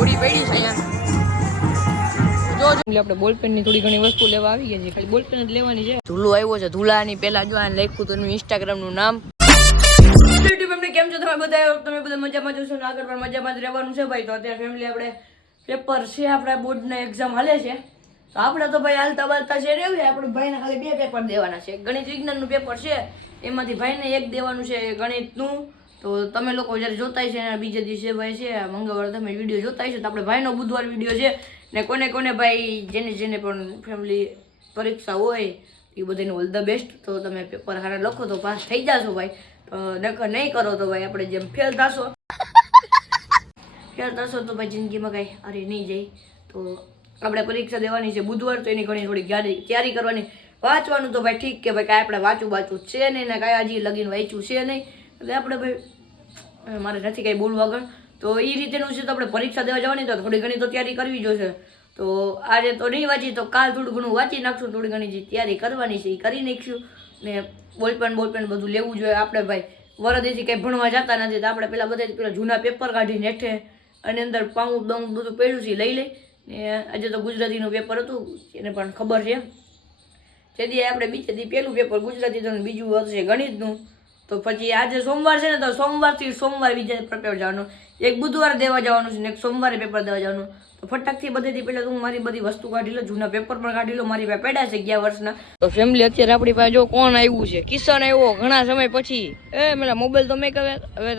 ઘોડી પડી છે અહીંયા. એટલે આપણે બોલપેનની થોડી ઘણી વસ્તુ લેવા આવી ગયા છે ખાલી બોલપેન જ લેવાની છે. ધૂલો આવ્યો છે ધૂલાની પેલા જો આને લખ્યું તો એનું ઇન્સ્ટાગ્રામ નામ. યુટ્યુબ એમને કેમ છો? તમે બધા તમે બધા મજામાં જશો ને આગળ પણ મજામાં જ રહેવાનું છે ભાઈ. તો અત્યારે ફેમિલી આપણે પેપર છે આપણા બોર્ડના એક્ઝામ હાલે છે. તો આપણે તો ભાઈ હાલતા બાલતા છે રહેવું આપણે ભાઈને ખાલી બે પેપર દેવાના છે. ગણિત વિજ્ઞાનનું પેપર છે. એમાંથી ભાઈને એક દેવાનું છે ગણિતનું. તો તમે લોકો જ્યારે જોતા છે ને બીજા દિવસે ભાઈ છે મંગળવારે તમે વીડિયો જોતા હશો તો આપણે ભાઈનો બુધવાર વીડિયો છે ને કોને કોને ભાઈ જેને જેને પણ ફેમિલી પરીક્ષા હોય એ બધાને ઓલ ધ બેસ્ટ તો તમે પેપર હારા લખો તો પાસ થઈ જશો ભાઈ. નકર નહીં કરો તો ભાઈ આપણે જેમ ફેલ થશો. ફેલ થશો તો ભાઈ જિંદગીમાં કાંઈ અરે નહીં જાય. તો આપણે પરીક્ષા દેવાની છે બુધવાર, તો એની ઘણી થોડી તૈયારી કરવાની. વાંચવાનું તો ભાઈ ઠીક કે ભાઈ કાંઈ આપણે વાંચું વાંચું છે નહીં ને કાંઈ હજી લગીને વાંચ્યું છે નહીં. એટલે આપણે ભાઈ મારે નથી કાંઈ બોલવું આગળ. તો એ રીતેનું છે તો આપણે પરીક્ષા દેવા જવાની, તો થોડી ઘણી તો તૈયારી કરવી જોશે. તો આજે તો નહીં વાંચી, તો કાલ થોડું ઘણું વાંચી નાખશું, થોડી ઘણી જે તૈયારી કરવાની છે એ કરી નાખીશું. ને બોલપેન બોલપેન બધું લેવું જોઈએ આપણે ભાઈ. વરદેથી કંઈ ભણવા જતા નથી, તો આપણે પેલા બધા પેલા જૂના પેપર કાઢીને હેઠે અને અંદર પાઉં દઉં બધું પડ્યું છે લઈ લઈ. ને આજે તો ગુજરાતીનું પેપર હતું, એને પણ ખબર છે. જેથી આપણે બીજેથી પહેલું પેપર ગુજરાતી તો બીજું હશે ગણિતનું. તો પછી આજે સોમવાર છે ને, તો સોમવારથી સોમવાર બીજા પેપર જવાનું. એક બુધવારે દેવા જવાનું છે ને, એક સોમવારે પેપર દેવા જવાનું. તો ફટાકથી બધેથી પહેલાં તું મારી બધી વસ્તુ કાઢી લો જૂના પેપર પણ કાઢી લો મારી પાસે પેડા છે ગયા વર્ષના. તો ફેમિલી અત્યારે આપણી પાસે જો કોણ આવ્યું છે? કિશન આવ્યો ઘણા સમય પછી. એ, મેલા મોબાઈલ તો મેં કહે હવે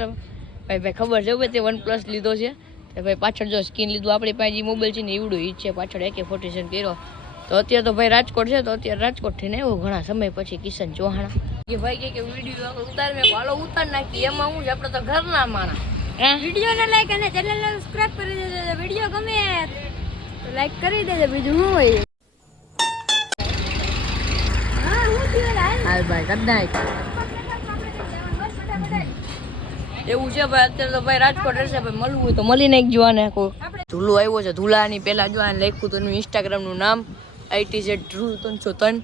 ભાઈ ભાઈ ખબર છે હવે તે વન પ્લસ લીધો છે. ભાઈ પાછળ જો સ્કીન લીધું, આપણી પાસે જે મોબાઈલ છે ને એવડું ઈ છે. પાછળ એકે ફોર્ટી સેવન કર્યો. તો અત્યારે તો ભાઈ રાજકોટ છે તો અત્યારે રાજકોટ થઈને એવો ઘણા સમય પછી કિશન ચૌહાણા. કે ભાઈ કે કે વીડિયો ઉતાર મેં હાલો ઉતાર નાખી. એમાં હું છે આપણે તો ઘરના માણા હે? વીડિયો ને લાઈક અને ચેનલ ને સબસ્ક્રાઇબ કરી દેજો વીડિયો ગમે તો લાઈક કરી દેજો બીજું શું હોય? હાલ. ભાઈ ગુડ નાખ. એવું છે ભાઈ અત્યારે તો ભાઈ રાજકોટ રહેશે ભાઈ મળવું હોય તો મળી નાખજો આને કોઈ. ધૂલો આવ્યો છે ધૂલાની પેલા જો આને લખ્યું તો એનું ઇન્સ્ટાગ્રામનું નામ. આઈટી જે ધ્રુવ તન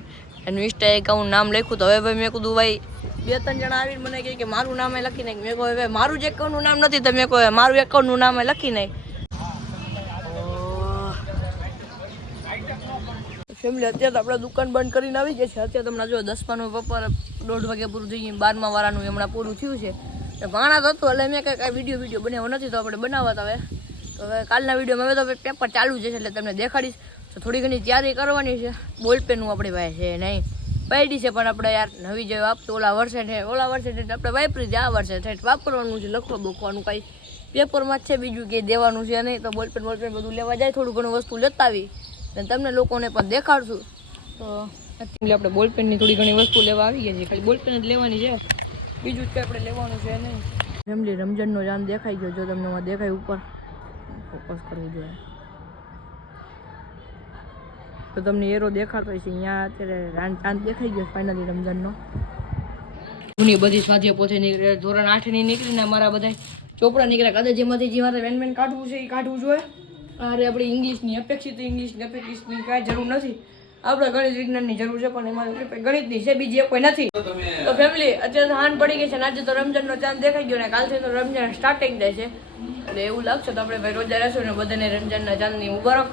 એનું ઇન્સ્ટા એકાઉન્ટ નામ લખ્યું તો હવે ભાઈ મેં કીધું, ભાઈ, બે ત્રણ જણા આવીને મને કહે કે મારું નામ લખી નાખ. મેં કહ્યું, હવે મારું જ એકાઉન્ટનું નામ નથી. તો મેં કહ્યું મારું એકાઉન્ટનું નામ લખી નાખ. ફેમિલી અત્યારે તો આપણે દુકાન બંધ કરીને આવી ગયા છે. અત્યારે તમને જો દસમાનું પેપર દોઢ વાગે પૂરું થઈ ગયું. બારમા વાળાનું હમણાં પૂરું થયું છે. તો ભાણા તો હતું, એટલે મેં કંઈ કાંઈ વીડિયો વીડિયો બનાવ્યો નથી તો આપણે બનાવવા હવે. તો હવે કાલના વિડીયોમાં હવે તો પેપર ચાલુ છે એટલે તમને દેખાડીશ. તો થોડી ઘણી તૈયારી કરવાની છે. બોલપેનનું આપણી પાસે છે નહીં. પૈડી છે, પણ આપણે યાર નવી જે વાપતું, ઓલા વર્ષે ને, ઓલા વર્ષે આપણે વાપરી આ વર્ષે. ઠેઠ વાપરવાનું છે, લખવા બખવાનું કાંઈ. પેપરમાં જ છે બીજું કે દેવાનું છે નહીં, તો બોલપેન બોલપેન બધું લેવા જાય, થોડું ઘણું વસ્તુ લેતા આવી અને તમને લોકોને પણ દેખાડશું. તો એટલે આપણે બોલપેનની થોડી ઘણી વસ્તુ લેવા આવી ગઈ છે ખાલી બોલપેન જ લેવાની છે. બીજું જ કંઈ આપણે લેવાનું છે નહીં. ફેમિલી રમઝાનનો જાન દેખાઈ ગયો, જો તમને દેખાય ઉપર. ફોકસ કરવું જોઈએ. તો તમને એરો દેખાતો હોય છે અહીંયા અત્યારે રાન ચાંદ દેખાઈ ગયો ફાઇનલી રમઝાનનો. જૂની બધી સ્વાધ્ય પોતે નીકળે ધોરણ આઠની નીકળીને અમારા બધા ચોપડા નીકળ્યા કદાચ જેમાંથી જે મારે વેન વેન કાઢવું છે એ કાઢવું જોઈએ. અરે આપણે ઇંગ્લિશની અપેક્ષિત ઇંગ્લિશની અપેક્ષિતની કાંઈ જરૂર નથી. આપણે ગણિત વિજ્ઞાનની જરૂર છે પણ એમાં ગણિતની છે બીજી કોઈ નથી. તો ફેમિલી અત્યારે હાન પડી ગઈ છે આજે તો રમજાનનો ચાંદ દેખાઈ ગયો ને કાલથી તો રમજાન સ્ટાર્ટિંગ થાય છે. એટલે એવું લાગશે તો આપણે ભાઈ રોજા રહેશું ને બધાને રમજાનના ચાંદની મુબારક.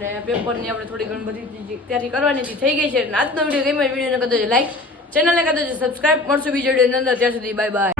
ને પેપરની આપણે થોડી ઘણી બધી તૈયારી કરવાની હતી, થઈ ગઈ છે. આજનો વીડિયો ગમે વિડીયોને કદાચ લાઈક ચેનલને કદાચ સબસ્ક્રાઈબ મળશું બીજો વિડીયોની અંદર. ત્યાં સુધી બાય બાય